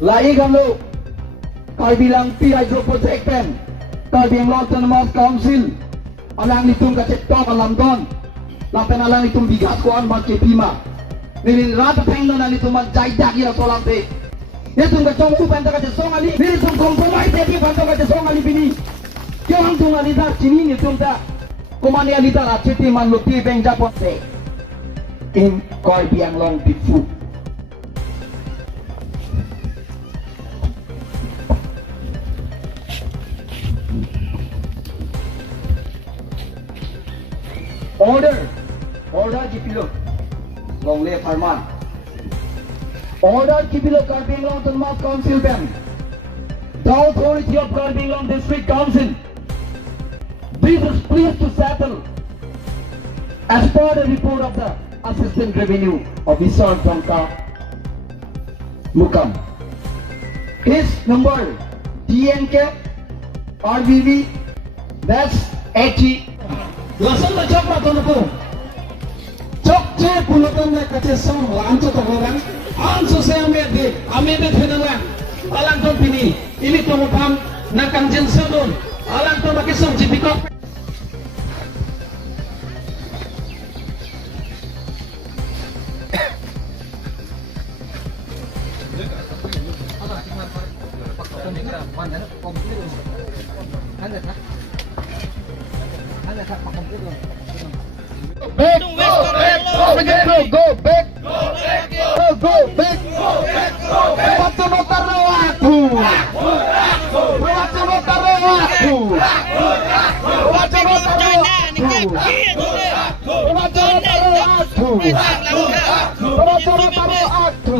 Lai Gamlo, Karbilang P-Hydro Project Pen, Karbing Autonomous Council, alang nitum kacetok alam don, lapen alang nitum bigat kuan mat kepima, nilin rata pengno na nitum mat jaidak ira solampe, nitum kacong upan ta kacesong ali, nitum kompromis jadi bantu kacesong ali bini, kyo hang tung ali dar cini nitum ta, kumani ali dar aceti man lupi beng japon se, in Karbiang long bifu. Order Kipilo, Longley Farman. Order Kipilo Karbing Long Autonomous Council Ben. The authority of Karbing Long District Council. This is pleased to settle as per the report of the Assistant Revenue Officer from Mukam. His number DNK RVV that's 80. Lasan na chok na tono ko. Chok che pulutan na kache sam lancho to horan. Anso se amede thenalang. Alang to pini. Ini to mukam na kanjen sadon. Alang to makisam jipikok. Back, go back. Aku.